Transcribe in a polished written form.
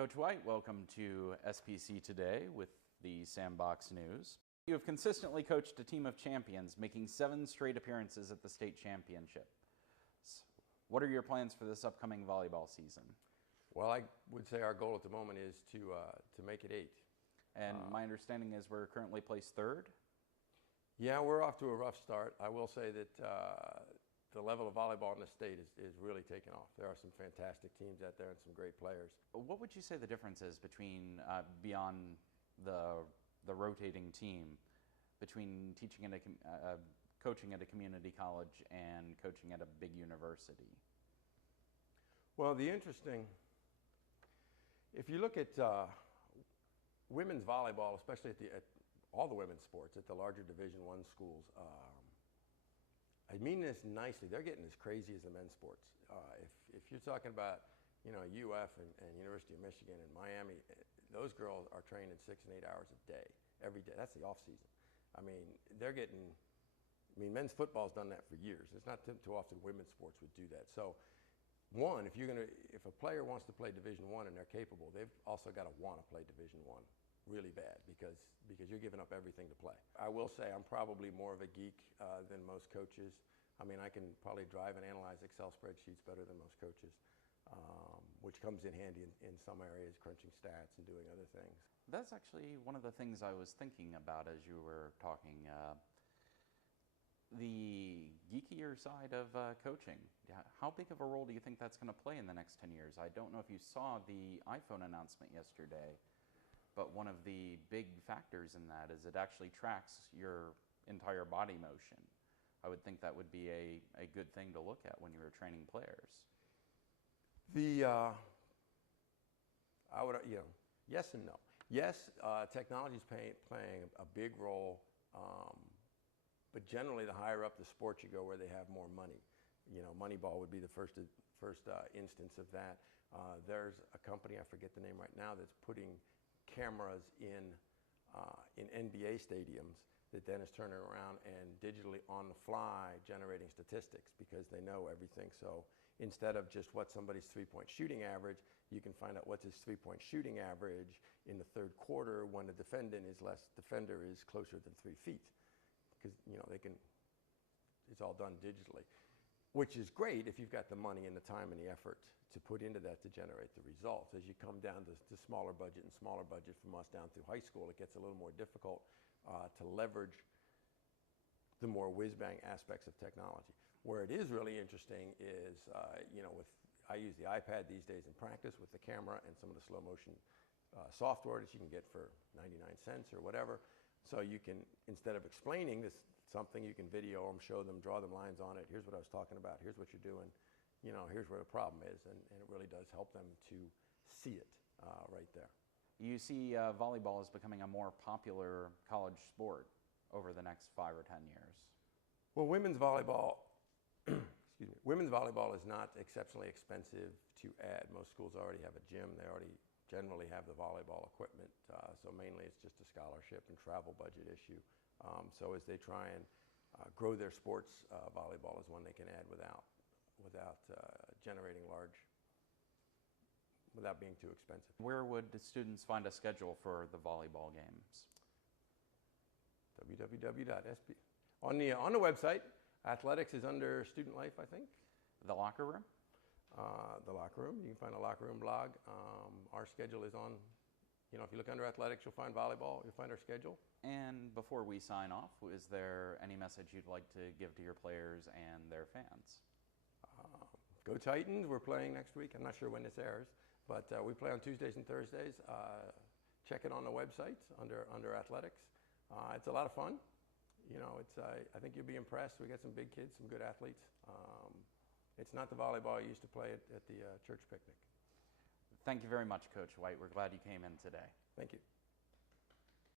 Coach White, welcome to SPC Today with the Sandbox News. You have consistently coached a team of champions, making 7 straight appearances at the state championship. What are your plans for this upcoming volleyball season? Well, I would say our goal at the moment is to make it 8. And my understanding is we're currently placed 3rd? Yeah, we're off to a rough start. I will say that the level of volleyball in the state is really taking off. There are some fantastic teams out there and some great players. What would you say the difference is between, beyond the rotating team, between teaching at coaching at a community college and coaching at a big university? Well, if you look at women's volleyball, especially at all the women's sports, at the larger Division I schools, I mean this nicely, they're getting as crazy as the men's sports. If you're talking about, UF and University of Michigan and Miami, those girls are training 6 and 8 hours a day, every day. That's the off season. Men's football's done that for years. It's not too often women's sports would do that. So, one, if a player wants to play Division I and they're capable, they've also got to want to play Division I really bad because you're giving up everything to play. I will say I'm probably more of a geek than most coaches. I can probably drive and analyze Excel spreadsheets better than most coaches, which comes in handy in some areas, crunching stats and doing other things. That's actually one of the things I was thinking about as you were talking. The geekier side of coaching. How big of a role do you think that's going to play in the next 10 years? I don't know if you saw the iPhone announcement yesterday, but one of the big factors in that is it actually tracks your entire body motion. I would think that would be a good thing to look at when you were training players. Yes and no. Yes, technology is playing a big role, but generally the higher up the sport you go where they have more money. Moneyball would be the first instance of that. There's a company, I forget the name right now, that's putting cameras in NBA stadiums that then is turning around and digitally on the fly generating statistics because they know everything. So instead of just what somebody's three-point shooting average, you can find out what's his three-point shooting average in the third quarter when the defender is closer than 3 feet. Because it's all done digitally, which is great if you've got the money and the time and the effort to put into that to generate the results. As you come down to smaller budget from us down through high school, it gets a little more difficult to leverage the more whiz-bang aspects of technology. Where it is really interesting is, I use the iPad these days in practice with the camera and some of the slow motion software that you can get for 99 cents or whatever. So you can, instead of explaining something, you can video them, show them, draw them lines on it. Here's what I was talking about. Here's what you're doing. Here's where the problem is. And it really does help them to see it right there. You see volleyball as becoming a more popular college sport over the next 5 or 10 years. Well, women's volleyball, women's volleyball is not exceptionally expensive to add. Most schools already have a gym. They already generally have the volleyball equipment, so mainly it's just a scholarship and travel budget issue. So as they try and grow their sports, volleyball is one they can add without generating without being too expensive. Where would the students find a schedule for the volleyball games? www.sp. On the website, athletics is under student life, I think. The locker room? The locker room. You can find a locker room blog. Our schedule is on, if you look under athletics, you'll find volleyball, you'll find our schedule. And before we sign off, is there any message you'd like to give to your players and their fans? Go Titans. We're playing next week. I'm not sure when this airs, but we play on Tuesdays and Thursdays. Check it on the website under athletics. It's a lot of fun. I think you'll be impressed. We got some big kids, some good athletes. It's not the volleyball I used to play at the church picnic. Thank you very much, Coach White. We're glad you came in today. Thank you.